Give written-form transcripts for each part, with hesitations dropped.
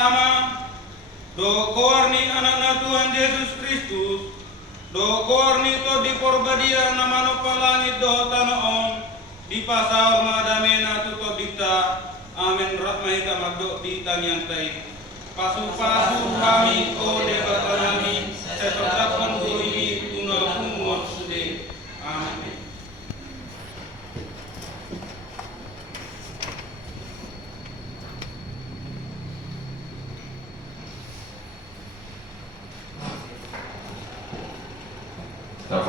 Ama, do korni anak Tuhan Yesus Kristus, do korni to di porbadia nama no palangit do tanoon, di pasar madamena to dita, amen rahmahita magdo di tanyantai. Pasu-pasu kami o debata nami, sepertakan ini tunal kumot sude. Amin.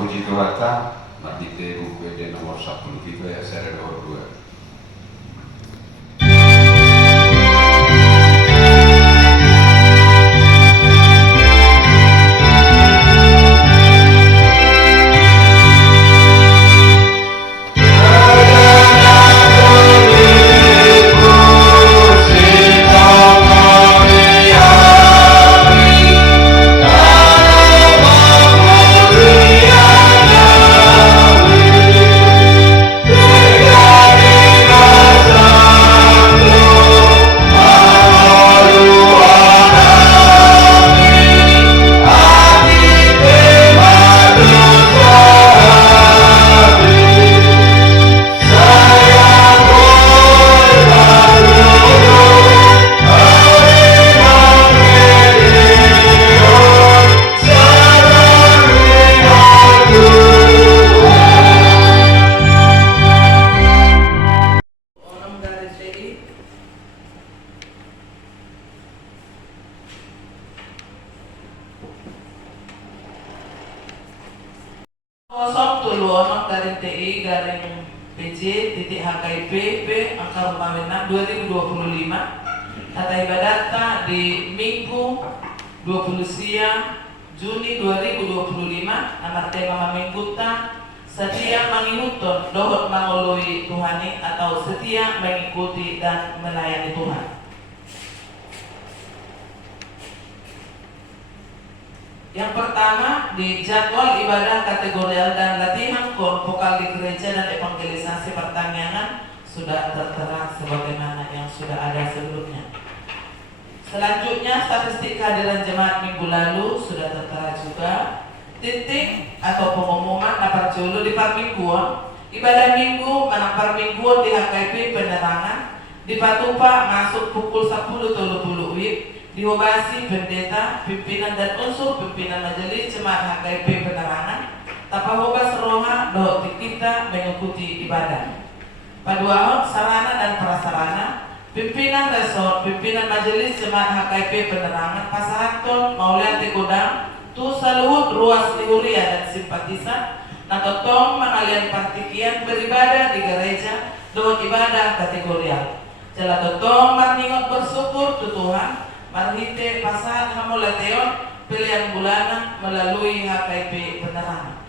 Puji Tuhan, Matite UPD nomor 10 itu ya seri nomor 2. HKIP angka Rumawena 2025 tata ibadata di Minggu 20 siang Juni 2025 nama tema mamingkuta setia mengikuti dohot mangoloi Tuhani atau setia mengikuti dan melayani Tuhan. Yang pertama di jadwal ibadah kategorial dan latihan kor vokal di gereja dan evangelisasi pertanian sudah tertera sebagaimana yang sudah ada sebelumnya. Selanjutnya statistik kehadiran jemaat minggu lalu sudah tertera juga. Titik atau pengumuman napar julu di parmingguan ibadah minggu manang parmingguan di HKIP penerangan di Patupa masuk pukul 10.30 WIB. Diobasi pendeta, pimpinan dan unsur pimpinan majelis jemaat HKIP penerangan tapahobas roha doa kita mengikuti ibadah. Paduahon sarana dan prasarana pimpinan resort, pimpinan majelis jemaat HKIP penerangan pasahaton maulian tegodang tu saluhut ruas lihuria dan simpatisan natotong mengalian partikian beribadah di gereja doa ibadah kategorial. Jala totong marningot bersyukur tu Tuhan marhite pasal hamulateon pilihan bulanan melalui HKIP penerangan.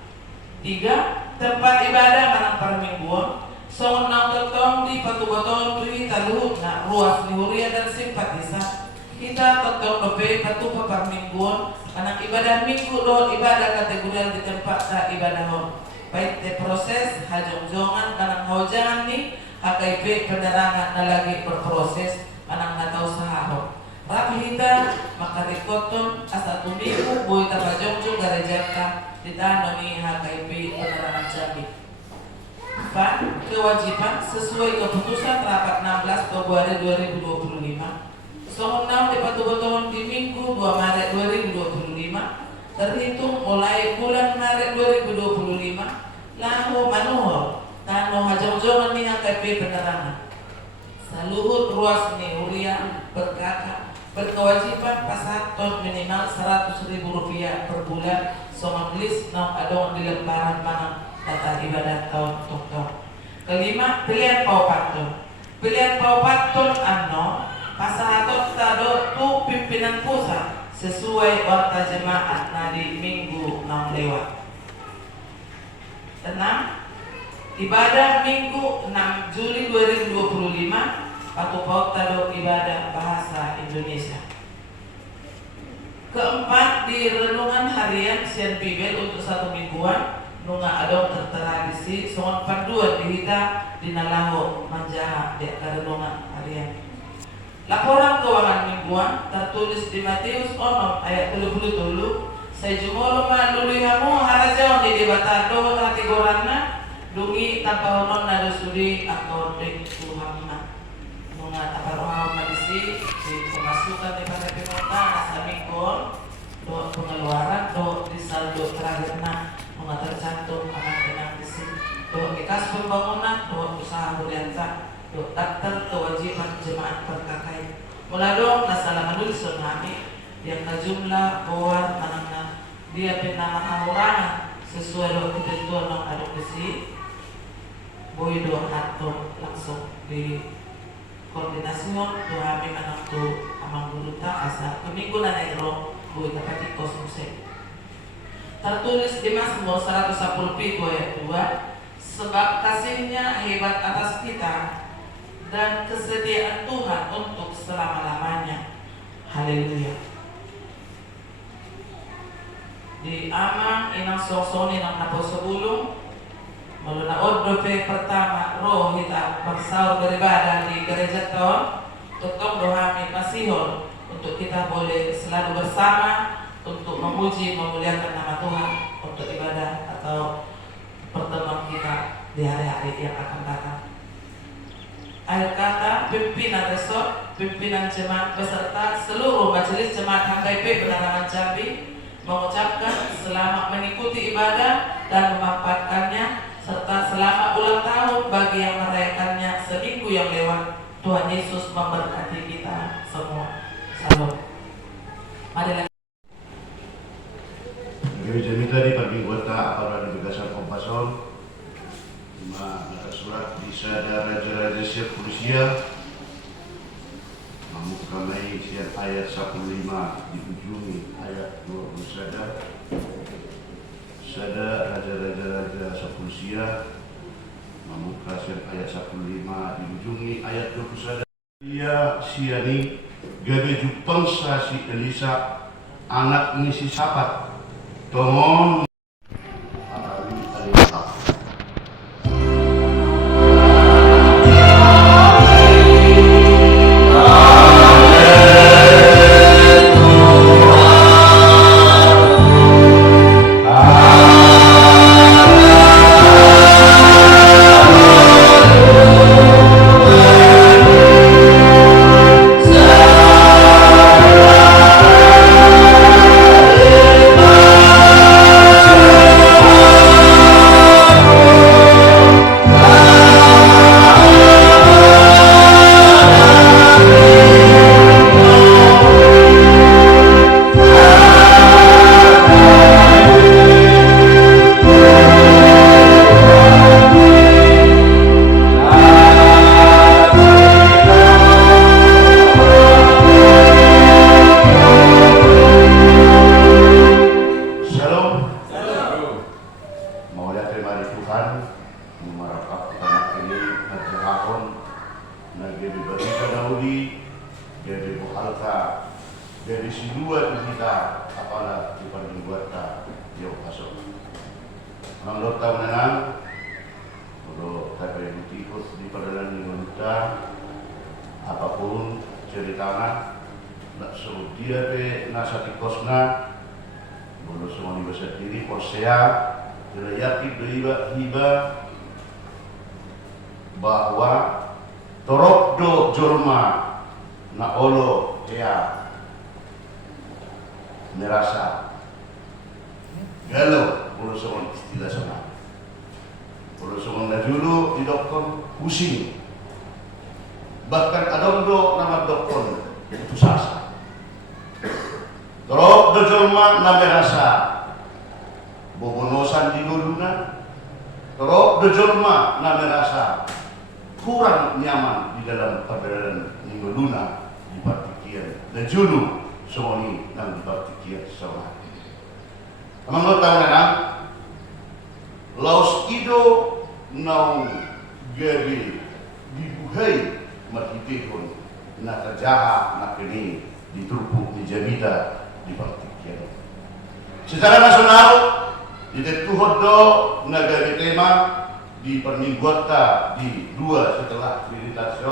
3. Tempat ibadah manang parmingguan songon nang totong di patu-baton tuhi taluhut na ruas lihuria dan simpatisan kita totong dope patu parmingguan manang ibadah minggu do ibadah kategorial di tempat ta ibadah hon baik te proses hajong-jongan manang haujangan ni HKIP penerangan na lagi berproses manang natau sahahon Rapihita makarikoton asa tumiku boy tapajongjo garejaka ditanami HKIP penerangan Jambi. 4. Kewajiban sesuai keputusan rapat 16 Februari 2025 songonam di patu-batuan di Minggu 2 Maret 2025 terhitung mulai bulan Maret 2025 lahu manuhor tano hajong-jongan ni HKIP penerangan saluhut ruas ni huria berkata berkewajiban pasaton minimal Rp100.000 per bulan songon list nom adong di lembaran manang tata ibadah tahun tok. Kelima, pilihan paupaton. Pilihan paupaton ano pasahaton tado tu pimpinan pusat sesuai warta jemaat nadi minggu nom lewat. 6. Ibadah minggu 6 Juli 2025 Patupaut tado ibadah bahasa Indonesia. Keempat, di renungan harian Sian Pibel untuk 1 mingguan nunga adong tertera di si songon panduan dihita di nalaho manjaha di renungan harian. Laporan keuangan mingguan tertulis di Matius 6 ayat 37. Saya jumolo malului hamu harajaw di debatado hati gorana dungi tanpa honon na dosuri atau dek Tuhanna. Mga taparohaw madisi di pemasukan di pada pemota nasa minggon do pengeluaran do di saldo terakhir na mga tercantum anak tenang di sini do ikas pembangunan do usaha huriansa do daftar kewajiban jemaat perkakai mula dong nasalah menulis nami yang jumlah bawah manangna dia penamahaurangan sesuai dengan ketentuan yang ada di sini boy do atur langsung di koordinasi do kami manang tu amang guru ta asa keminggu na nairo boy dapat kosmose tertulis di Mazmur 110 ayat 2 sebab kasihnya hebat atas kita dan kesediaan Tuhan untuk selama-lamanya. Haleluya. Di amang inang sosoni ng naposabulong maluna odrope pertama roh kita bersaur beribadah di gereja tahun tutong dohami masihon untuk kita boleh selalu bersama untuk memuji memuliakan nama Tuhan untuk ibadah atau pertemuan kita di hari-hari yang akan datang. Akhir kata pimpinan resort, pimpinan jemaat beserta seluruh majelis jemaat HKIP Penerangan Jambi mengucapkan selamat mengikuti ibadah dan memanfaatkannya serta selamat ulang tahun bagi yang merayakannya seminggu yang lewat. Tuhan Yesus memberkati kita semua. Salam. Mari Gereja Mitra di Pagingkota para Delegasi Kompasol surat bisa ada Raja-Raja Siap Polisia Mamukamai siap ayat 15 diujungi ayat 20 sada Raja-Raja Siap Polisia Mamuka siap ayat 15 diujungi ayat 20 sada Dia siani gabe jupang sa si Elisa anak ni si Sapat Tomon dari si dua kita apalah di pandang buata yo masuk menurut tahun enam untuk tapi ikut di perjalanan Indonesia apapun ceritanya nak suruh dia be nasati kosna boleh semua bisa diri Porsea dilayati hiba bahwa torokdo jorma na olo ya merasa galau boleh semua istilah sana boleh semua dulu di dokter pusing bahkan ada nama dokter itu sasa torokdo jorma na merasa bobonosan di guluna torokdo jorma na merasa kurang nyaman di dalam perjalanan minggu luna di partikian dan julu semua ini dan di partikian sama. Amang tahu na laos ido nau gabi dibuhay matitihon na terjaha na kini diturpu di Jamida di partikian. Secara nasional ditetuhod do na gabi tema di Perningguata di dua setelah akreditasi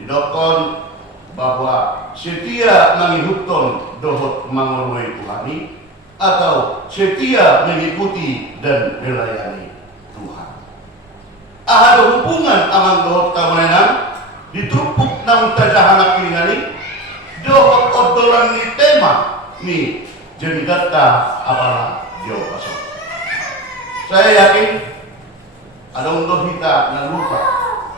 di dokon bahwa setia mengikuton dohot mangoloi Tuhani atau setia mengikuti dan melayani Tuhan. Ada hubungan amang dohot kamenan ditrupuk nang tajahanak ini dohot odolan ni tema ni jadi data apalah dia pasok. Saya yakin ada untuk kita na lupa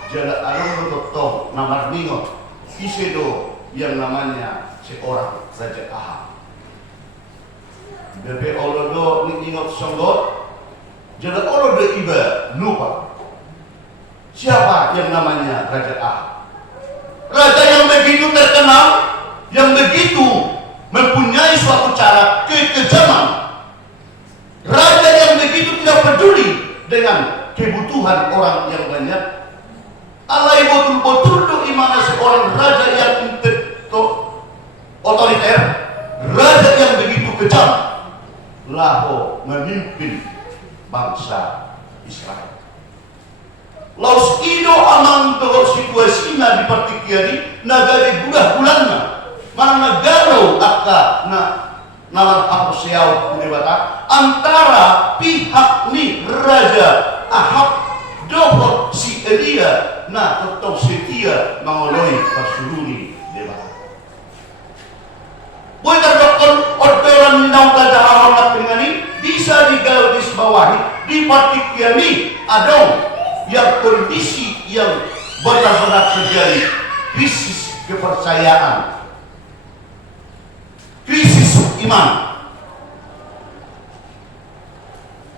jala ada untuk toh namar ningot isedo yang namanya seorang Raja Ahab. Bebe olodo ni ingot songgot jala olodo iba lupa siapa yang namanya Raja Ahab. Raja yang begitu terkenal, yang begitu mempunyai suatu cara kekejaman. Raja yang begitu tidak peduli dengan kebutuhan orang yang banyak. Alai betul-betul do imana seorang raja yang otoriter, raja yang begitu kejam, laho memimpin bangsa Israel. Laus ido amang dohor situasinya di partikiari nagari budah bulanna mana negaro akka nalar aposiau kudebata antara pihak ni Raja Ahab dohor si Elia na tetap setia mangoloi pasuruni debata. Boleh terdokter orderan nau tajaharan ini bisa digaris bawahi di partikiari adong yang kondisi yang benar-benar terjadi krisis kepercayaan, krisis iman,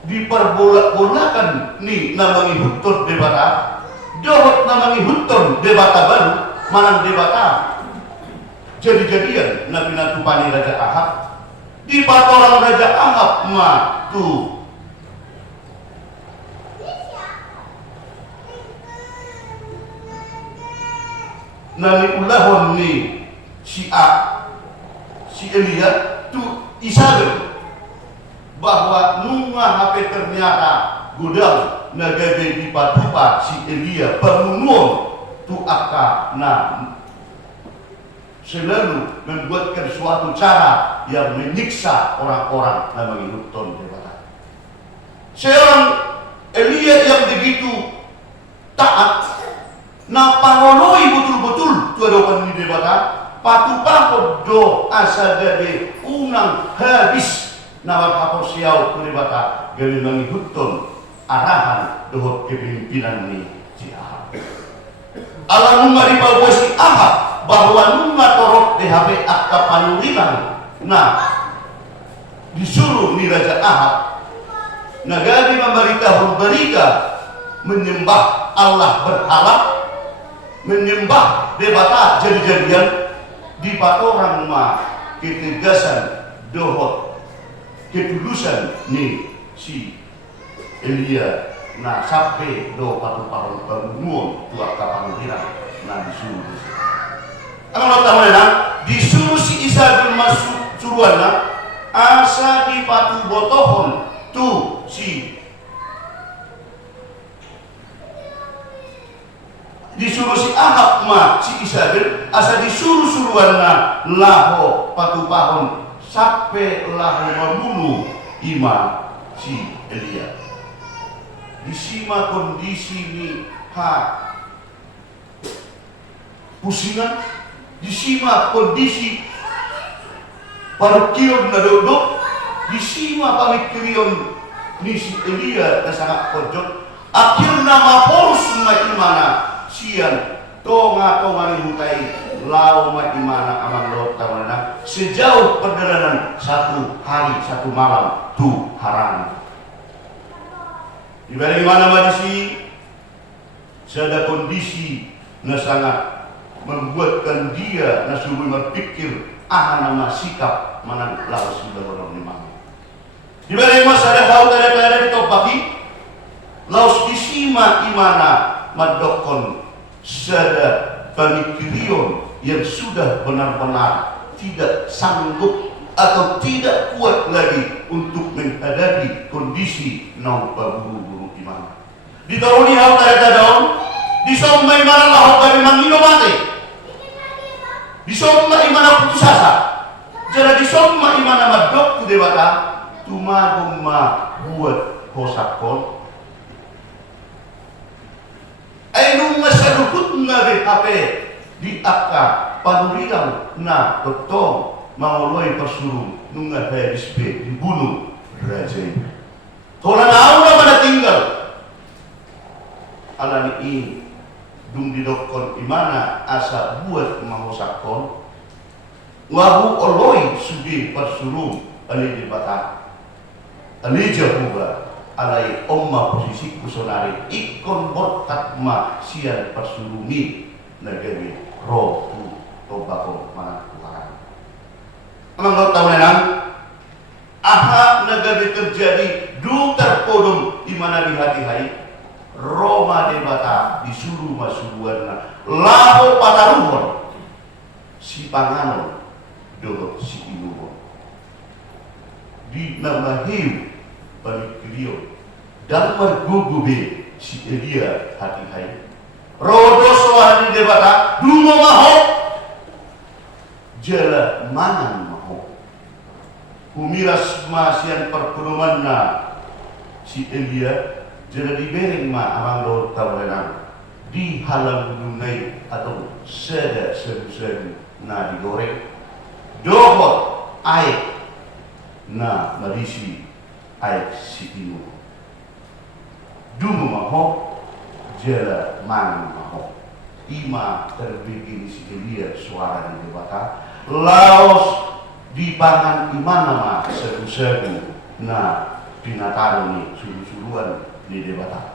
diperbolak-bolakan ni namangi hutur debata, dohot namangi hutur debata baru, manang debata jadi-jadian nabi natupani Raja Ahab, di patoran Raja Ahab ma tu nani ulahon ni si Elia tu Isabel bahwa nunga HP ternyata gudang nagabe di patupa si Elia permunuan tu akka na selalu membuatkan suatu cara yang menyiksa orang-orang dan menghidupkan debata. Seorang Elia yang begitu taat na pangoloi betul-betul tu ada kan di debata patupa do asa dari unang habis nawar haposiau tu debata gani mengikutkan arahan dohot kepemimpinan ni si Ahab. Ala nunga riba si Ahab bahwa nunga torok DHP akta panuliman nah disuruh ni Raja Ahab nagari memberita menyembah Allah berhala, menyembah debata jadi-jadian di patorang ma ketegasan dohot ketulusan ni si Elia na sampai do patu tahun permuan tua kapan hirang na disuruh ang tahu na disuruh si Isabel masuk suruhan na asa di patu botohon tu si disuruh si Ahab ma si Isabel asa disuruh-suruhan na laho patupahon sampai laho membunuh ima si Elia. Disima kondisi ni pusingan, disima kondisi parukion na dodok, disima pamikion ni si Elia na sangat pojok. Akhirnya maporus na imana sian tonga ni hutai lau ma imana amang lot tawana sejauh perjalanan satu hari satu malam tu haran. Di mana madisi ada kondisi na sangat membuatkan dia na subuh berpikir nama sikap manang lawas sudah orang memang. Di mana ada hal ada di topaki lawas disima imana madokon sada panikion yang sudah benar-benar tidak sanggup atau tidak kuat lagi untuk menghadapi kondisi nau buru-buru iman. Di tahun ini hal tadi daun, di somai mana lah hal memang ino mati. Di somma imana putus asa. Jadi di somma imana madok tu dewata tumagum ma buat hosakon. Ainung masalukut na BHP di akka panurilang na totong mangoloy pasurum nunga habisbe dibunuh raja. Tola nauna mana tinggal alani ini dung didokon imana asa buat mahosakon wabu oloi sugi pasurum ali di bata ali jahuba alai omma posisi kusonari ikon botak ma sian pasurumi negeri roh tu tobako mana tuhan. Amang tahu nenang aha negeri terjadi du terpodum di mana di hati hai Roma debata disuruh masuruan laho pataruhon si panganon doh si inuhon di nama hiu balik beliau dan mergugube si Elia hati hai rodo sohani debata dungo maho jala manan maho humiras masian perperuman na si Elia jala dibereng ma amang do tawanan di halam dunai atau seda sebu na digoreng dohot air na marisi air si inu dungu maho jala man maho ima terbikin si Elia suara di debata laos di pangan imana ma sebu na pinataru ni suru-suruan di debata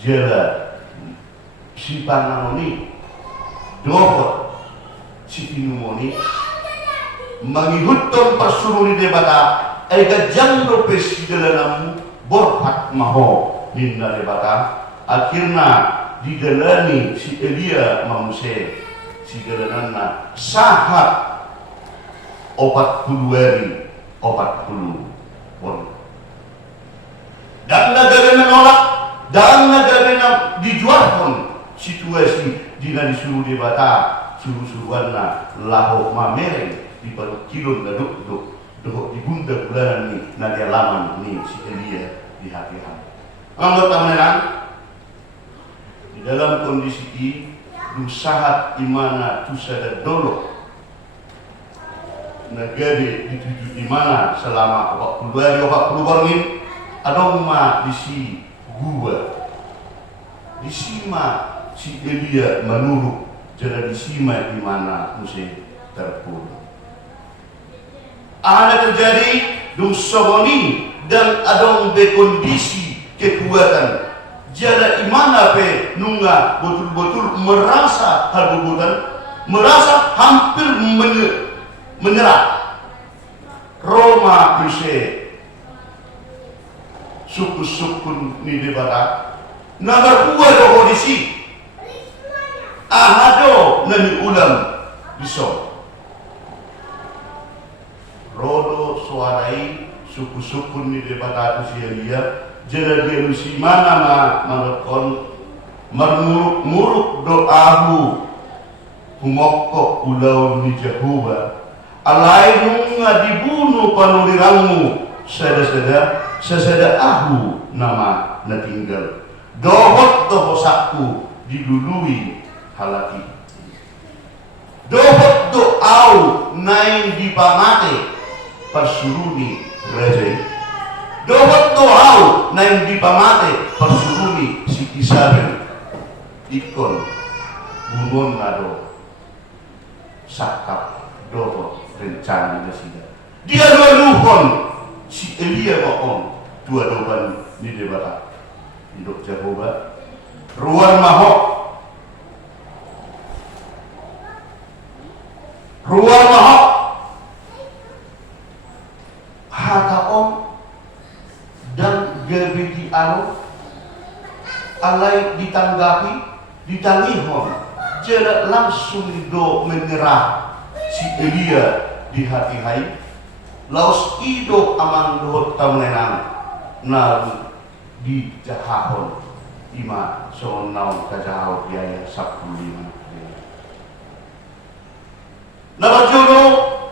jala si panganoni dohot si inumoni mangihutton pasuruh di debata ega jangro pesi dalanamu borhat maho minna debata akhirnya didelani si Elia mamuse si dalanana sahat 40 hari 40 bon dan negara menolak dan negara dijualkan situasi dina disuruh debata suruh-suruhan na laho mamereng di paru kilon gaduk doh di bunda bulanan ni na di alaman ni si Elia di hati-hati. Anggota menerang di dalam kondisi ini dusahat imana tusada dolo negara dituju imana selama 40 hari 40 barangin adong ma disi gua disima si Elia menurut jadi disima di mana musim terpuruk. Ada terjadi dusogoni dan adong bekondisi kekuatan. Jadi imana pe nunga betul-betul merasa halubutan, merasa hampir menyerah. Roma bisa suku-suku ni debata nagar uwa do kondisi ahado nani ulam biso rodo suarai suku-suku ni debata usia dia jera dia si mana ma manakon marmuruk doahu humokko ulau ni Jehovah alai nunga dibunuh panulirangmu seseda ahu nama natinggal dohot dohosaku dilului halaki dohot doau nain dipamate persuruni rejai dohot doau nain dipamate persuruni si Isabel ikon bumbon nado sakap dohot rencana nasida dia luhon si Elia bohong dua doban di debata hidup Jehovah ruang mahok hata om dan gebeti alo alai ditanggapi ditangihon jela langsung do menyerah si Elia di hati hai laos ido amang dohot tamenang nalu di jahahon ima soon naon kajahau biaya 15 Nabajono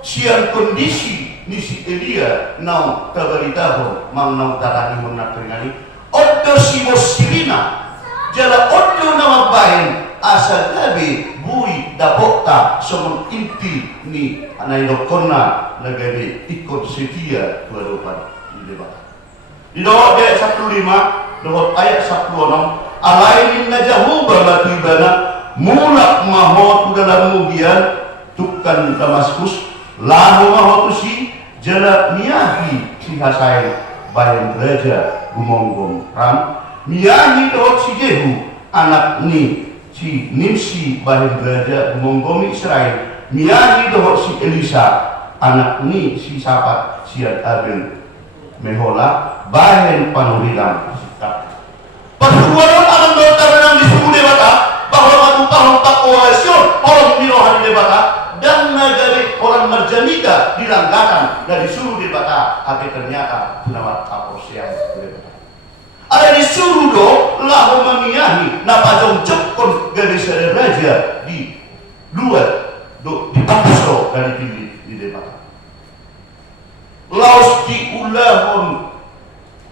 siang kondisi ni si Elia nau tabaritaho mang nau tarani honna tengani oddo si mosilina jala oddo nama bain asa gabe bui dapokta somon inti ni anai dokona nagabe ikut setia tuadopan di debat di doa ayat 15 doa ayat 16 alainin najahu babatibana mulak mahot dalam mugian tukkan Damaskus lahu mahotusi jala miyahi si Hasael bayan raja gumonggong ram miyahi dohot si Jehu anak ni si Nimsi bayan raja gumonggong Israel miyahi dohot si Elisa anak ni si Safat siat Abel Mehola bayan panurilam sikap persuaran akan bertaranang di suku debata bahwa matupang koalisyon orang mirohan debata dan dari orang Marjanika dilanggakan dari suruh debata tapi ternyata penawar aposian debata ada disuruh do lahu mamiyahi napajong jepkon gadis raja di luar do dipakso dari pilih di debata laos diulahon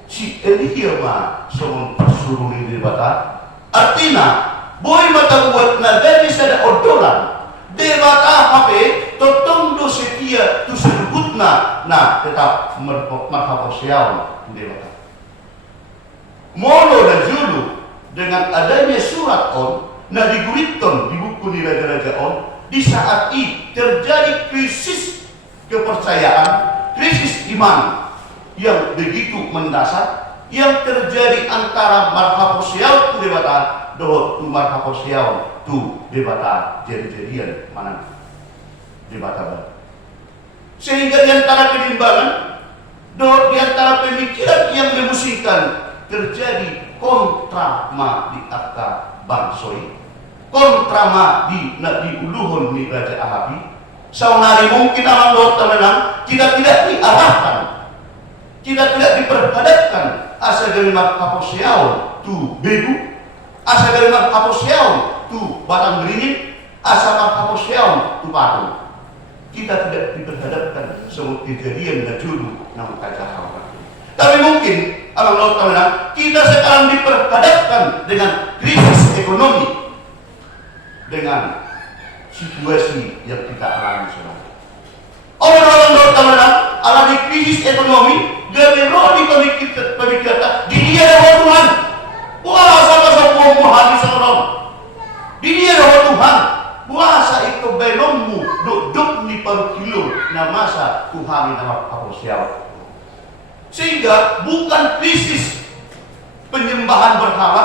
si Elia ma somon pasuruh di debata artinya boy mata buat na gadis ada odolan debata HP totong do setia tu sebutna nah tetap marhaposiawan debata molo dan julu dengan adanya surat on na diguritton di buku di raja-raja on di saat ini terjadi krisis kepercayaan krisis iman yang begitu mendasar yang terjadi antara marhaposiawan tu debata doh tu marhaposiawan tu debata jadi-jadian mana debata sehingga di antara penimbangan di antara pemikiran yang memusingkan terjadi kontra ma di akta bangsoi kontra ma di uluhun ni Raja Ahabi saunari mungkin alam doh temenang kita tidak diarahkan kita tidak diperhadapkan asa dari marhaposiawan tu begu asa dari marhaposiawan tu batang beringin asa marhaposiawan tu patung kita tidak diperhadapkan semua kejadian dan judul nama kacau tapi mungkin alam laut tahu kita sekarang diperhadapkan dengan krisis ekonomi dengan situasi yang kita alami sekarang orang-orang laut tahu alami krisis ekonomi dari rodi pemikiran di dia ada Tuhan puasa kasih Tuhan di sana di dia ada Tuhan puasa itu benommu duduk di per kilo nama masa Tuhan nama kaposial sehingga bukan krisis penyembahan berhala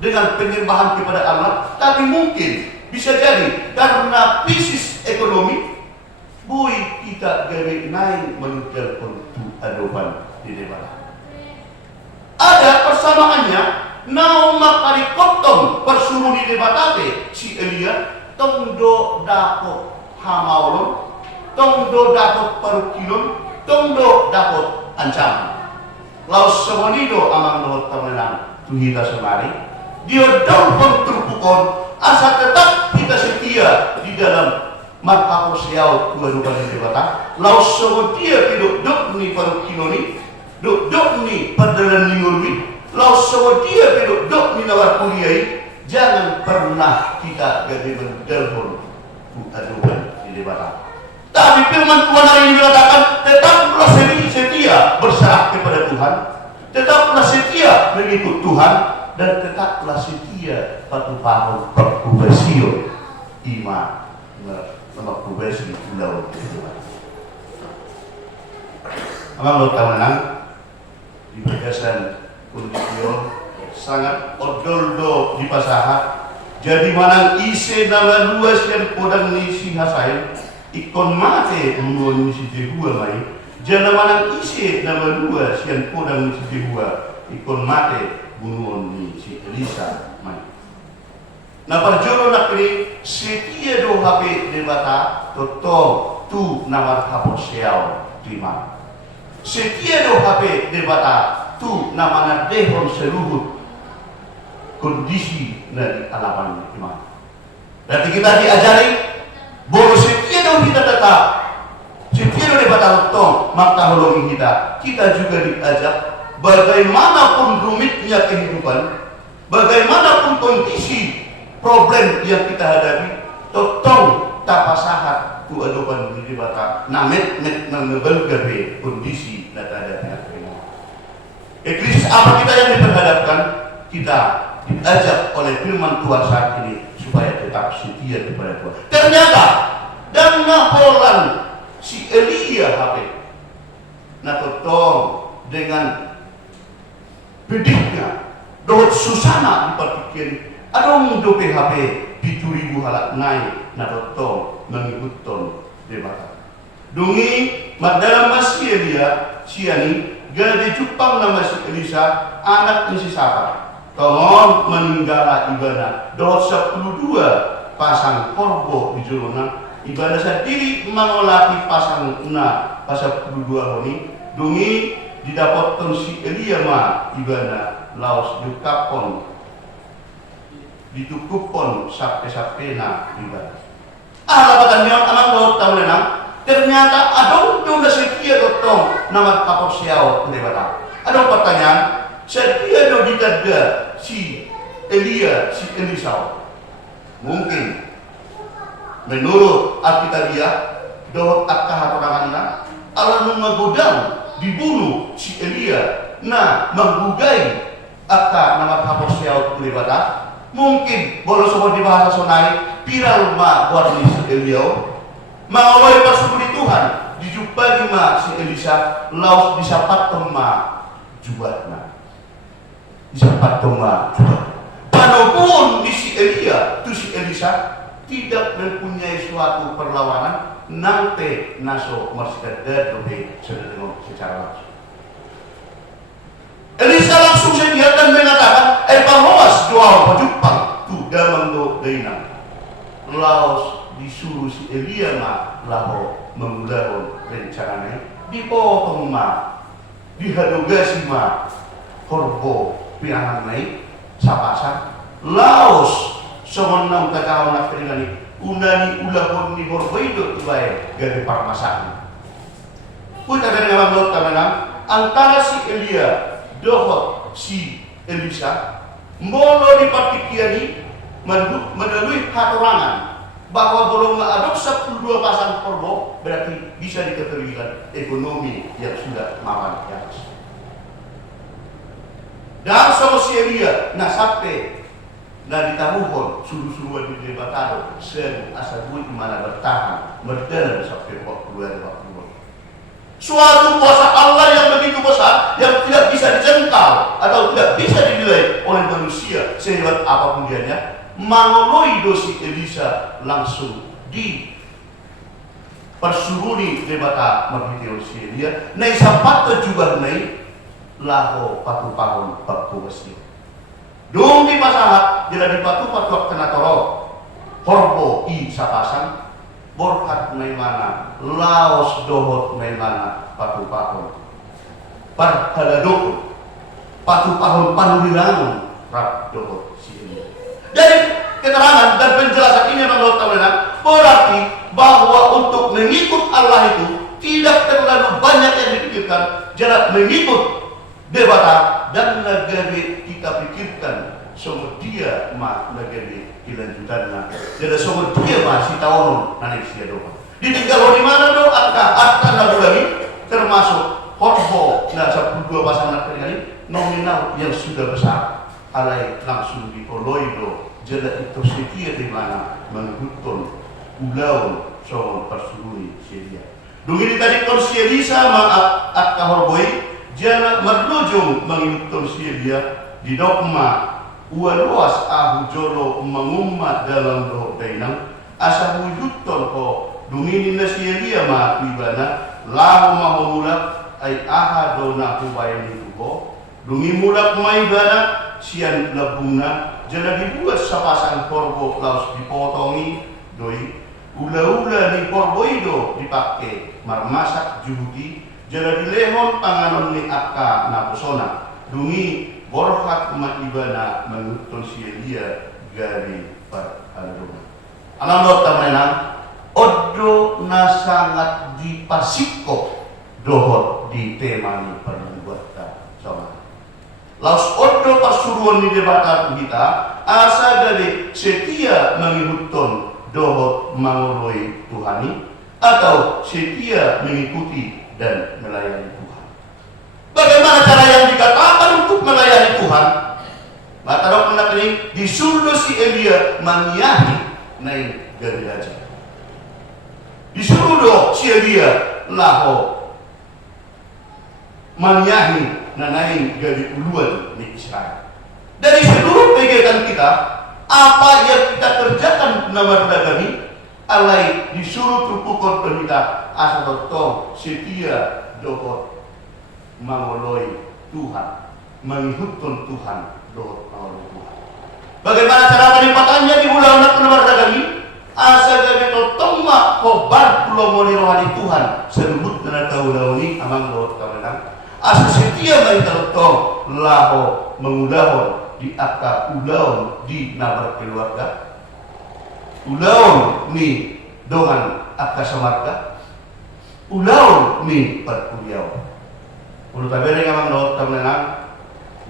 dengan penyembahan kepada Allah tapi mungkin bisa jadi karena krisis ekonomi boy kita gawe naik menunjukkan untuk adopan di debata ada persamaannya nau makari kotong persuruh di debatate si Elia tongdo dapot hamaulon tongdo dapot perukilon tongdo dapot ancaman laus semonido amang dohot temenan tuhita semari dia daun terpukon asa tetap kita setia di dalam marhaposiaw tuadukan di debata laus semodia duduk ni perukiloni duduk ni perdalan lingurwi laus semodia duduk ni nawar kuliai jangan pernah kita jadi mendelpon tuadukan di debata tapi firman Tuhan hari ini mengatakan tetaplah setia berserah kepada Tuhan tetaplah setia mengikut Tuhan dan tetaplah setia patuh paham perkubasio iman perkubasi pulau Tuhan amal lo tawanan di berkesan kondisio sangat odol di pasahat jadi manang ise nama luas yang podang ni si Hasael ikon mate menurut si Jehua mai jana manang ise nama luas yang podang ni si Jehua ikon mate menurut si Elisa mai na parjono nakri setia do HP debata toto tu nama haposiao terima setia do HP debata tu nama dehon seluruh kondisi dari alapan iman. Berarti kita diajari bahwa setiap kita tetap setiap daripada tong maka holongi kita juga diajak bagaimanapun rumitnya kehidupan, bagaimanapun kondisi problem yang kita hadapi, totong tapasahat ku adopan diri bata namet mengebelgabe kondisi dan hadapi. Krisis apa kita yang diperhadapkan? Kita diajak oleh firman Tuhan saat ini supaya tetap setia kepada Tuhan. Ternyata dan naholan si Elia HP natotong dengan bediknya dohot susana dipertikir adong do PHP 7.000 halak naik natotong mengikutton debata dungi dalam masih Elia siani gade Jepang nama si Elisa anak si Safar tomon meninggal ibadah dohot 12 pasang korbo di juruna ibadah sendiri mengolati pasang pasang 12 ini dungi didapatkan si Elia ma ibadah laos dikapon ditukupon sampai-sampainya ibadah alabatannya anak laut tahu lenang ternyata adong tuh setia dotong nama kapor siau ibadah adong pertanyaan setia do didada si Elia si Elisa mungkin menurut Alkitabiah dohot akkah peranganna Allah menggodam dibunuh si Elia menggugai akka nama kapor siau ibadah mungkin boleh semua di bahasa sonai piral ma buat si Elia mengawai persekutuan Tuhan dijumpai ma si Elisa laos disapat ma jubatna disapat ma jubat panopun di si Elia tu si Elisa tidak mempunyai suatu perlawanan nanti naso marsikadar dobe secara langsung Elisa langsung sedia dan mengatakan bahwas doa Jepang tu dalam do dainang laos disuruh si Elia ma laho memulahon rencananya dipotong ma dihadogasi ma korbo pinahan naik sapasang laos semenang katakan nak peringani unani ulahon ni horbaido tubae gade parmasan puta dari ngamam tamanang antara si Elia dohot si Elisa molo dipartikiani melalui hatorangan bahwa belum mengadopsi 12 pasang korbo berarti bisa dikategorikan ekonomi yang sudah mapan di atas. Dan sama si Elia sampai ditaruhon suruh-suruhan di debatado sen asal buat mana bertahan berjalan sampai waktu suatu kuasa Allah yang begitu besar yang tidak bisa dijangkau atau tidak bisa dinilai oleh manusia sehebat apapun dianya mangoloi dosi Elisa langsung di persuruni debata mabiteo si Elia nai sapat juga nai laho patu-pahon pakubasio dong di pasahat jela di patu-patu kena toro horbo i sapasang borkat maimana laos dohot maimana patu-pahon parhaladoko patu-pahon panulirangon rap dohot si Elia. Dari keterangan dan penjelasan ini menurut kalian berarti bahwa untuk mengikut Allah itu tidak terlalu banyak yang dipikirkan jalan mengikut debata dan negeri kita pikirkan semua dia mah negeri kelanjutannya jadi semua dia masih tahun nanti sia doa ditinggal di mana do akan lagu lagi termasuk korbo dan 12 pasangan kali nominal yang sudah besar alai langsung dipoloi do jadi itu setia di mana menghutun ulau soal persurui sedia dungin tadi konsieli sama akkahorboy jana merlujung menghutun sedia di dogma ualuas ahu jolo mengummat dalam doh dainang asa wujudton ko dungin sedia ma ibana lahu mahumulak ay aha do na kubayan itu ko dungin mulak maibana sian labungna jana dibuat sapasang korbo laos dipotongi doi ula-ula di korbo itu dipakai marmasak juhudi jana dilehon panganon ni akka napusona dungi borhat umat ibana mengutul si Elia gari par aluruma alam do tamenang odo na sangat dipasiko dohot di temani perbuatan sama. Laus odo pasuruan di debatan kita asa dari setia mengikuton dohot mangoloi Tuhani atau setia mengikuti dan melayani Tuhan. Bagaimana cara yang dikatakan untuk melayani Tuhan? Mata rok menak ini disuruh si Elia maniahi naik dari raja. Disuruh dong si Elia laho maniahi naik dari uluan di Israel. Dari seluruh kegiatan kita, apa yang kita kerjakan nama kami, alai disuruh terpukul kita asal tong setia dohot mangoloi Tuhan, mengikutkan Tuhan dohot mangoloi Tuhan. Bagaimana cara penempatan di ulang nama kami? Asa kami totong mak kobar pulau moni rohani Tuhan serubut dan tahu launi amang dohot kawenang. Asa setia mereka totong laho mengulahon di akta ulaun di nama keluarga. Ulaun ni dongan akta samarga. Ulaun ni perkuliau. Ulu tabere ngamang dohot kawenang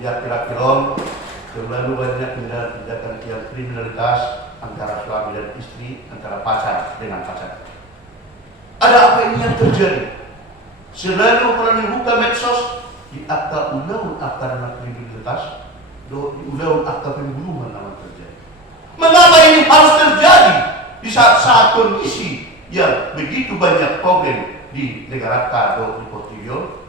ya kira-kira terlalu banyak tindakan yang kriminalitas antara suami dan istri, antara pacar dengan pacar. Ada apa ini yang terjadi? Selalu kalau dibuka medsos di akta undang akta dan kriminalitas, di undang akta pembunuhan nama terjadi. Mengapa ini harus terjadi di saat kondisi yang begitu banyak problem di negara Kado di Portugal?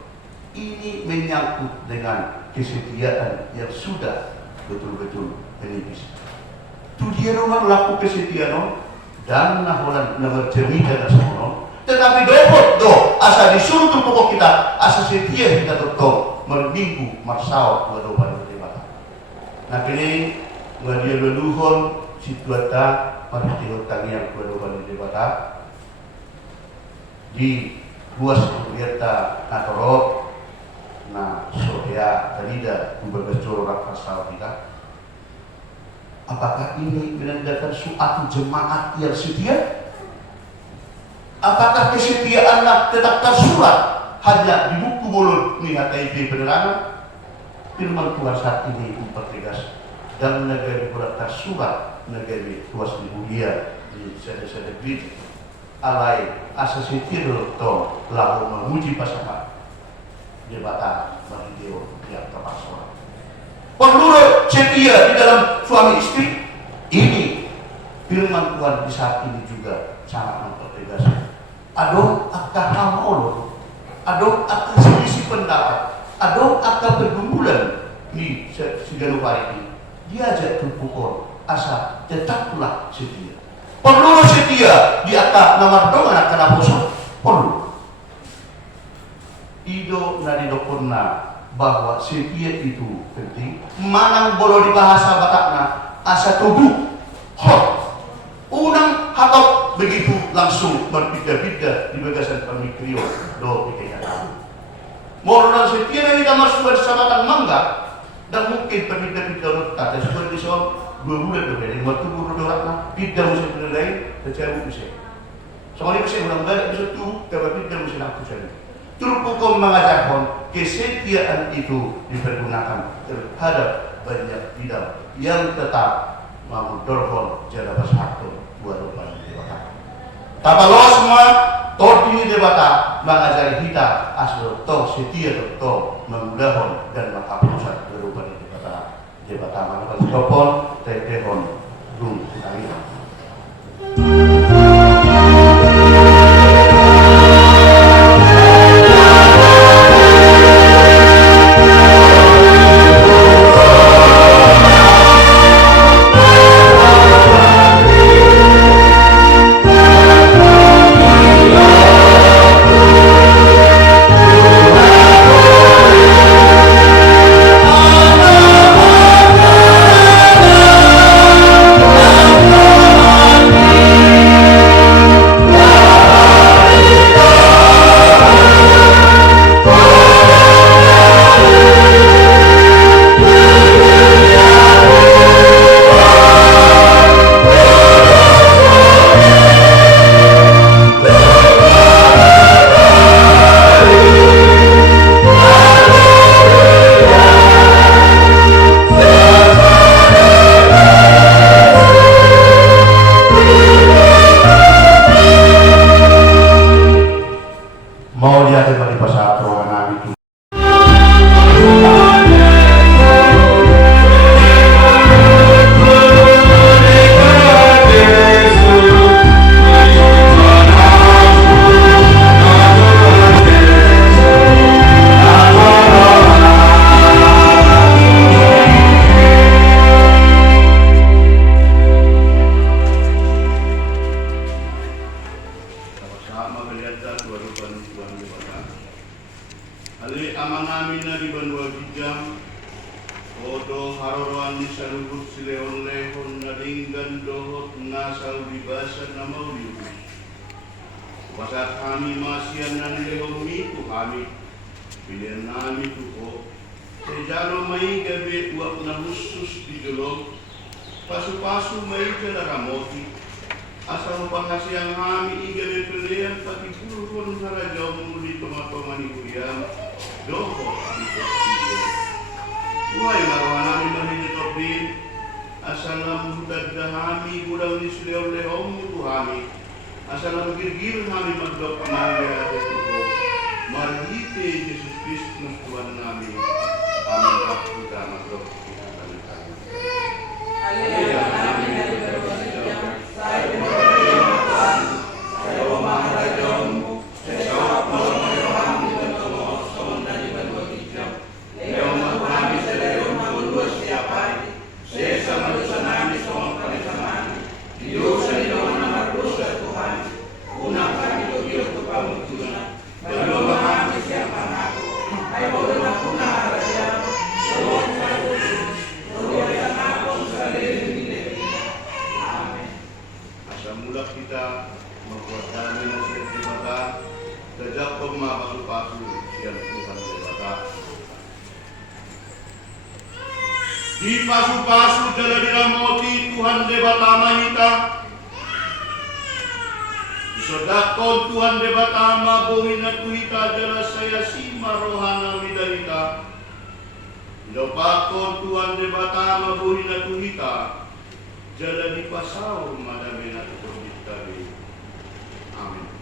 Ini menyangkut dengan kesetiaan yang sudah betul-betul menipis. Tu dia rumah laku kesetiaan dan naholan nomor cerita dan semono. Tetapi dohot do asa disuruh tu pokok kita asa setia kita tetap merminggu marsau dua doa debata. Nah kini dia leluhon situata maritiho tangian dua doa debata di luas kegiatan natorok. Nah, sohya talida berbagai corak pasal kita. Apakah ini menandakan suatu jemaat yang setia? Apakah kesetiaanlah tetap tersurat hanya di buku mulut nihatai penerangan? Firman Tuhan saat ini mempertegas dan negeri berat tersurat negeri tuas di mulia di sada-sada bid alai asa setia to lalu memuji pasangan jabatan bagi Dewa yang terpaksa. Perlu setia di dalam suami istri. Ini firman Tuhan di saat ini juga sangat mempertegas. Adong akta hamolo, adong akta selisih pendapat, adong akta pergumulan di segala hari ini. Diajak terpukul asa tetaplah setia. Perlu setia di akta nomor dongan akta naposo. Perlu. Ido nadi dokonna bahwa setia itu penting. Manang bolo di bahasa Batakna asa tubuh hot unang hatop begitu langsung berpindah-pindah di bagasan pemikrio do dikayaan. Morna setia dari kamar sudah sabatan mangga dan mungkin berpindah-pindah do kata sudah disol 2 bulan berbeda. Waktu buru doratna pindah musim lain terjadi musim. Soalnya musim ulang balik bisa tuh kalau pindah musim aku jadi. Turpukom mengajarkan kesetiaan itu dipergunakan terhadap banyak bidang yang tetap memudorkan jadwal satu dua depan debata. Tapalo semua tordini debata mengajari kita asal tong setia tong memudahkan dan menghapuskan depan debata mana telepon telepon room kami. Mau dia kembali pasatro namin tu. Sama melihat kehidupan Tuhan kita. Ali aman namin na di banwa gijam. Odo haroroan ni salubut sileon lehon na dinggan dohot nasal dibasa na maulius. Wasat kami masian na lehon itu kami. Pilihan namin tuko. Sejalo may gabi uap na husus di jolong. Pasu-pasu may jalaramoti. Asal bahasa yang kami ingin pilihan tapi pun harajaw muli tomat-tomani kuyam doho di posisi. Buhay marwah namin mahinitopin asal hutad kami gudang ni suliaw lehom mutu kami asal girgir kami magdok pamangga itu marhite Yesus Kristus Tuhan namin amin bakta magdok kita kami. Haleluya. Kita membuat kami nasihat di mata sejak pemapasu-pasu siang Tuhan dewata. Di pasu-pasu jalan diramoti Tuhan dewata mahita. Disodakon Tuhan dewata mabuhina tuhita jala saya sima rohana midahita. Dopakon Tuhan dewata mabuhina tuhita jala di pasau madamena. Amin.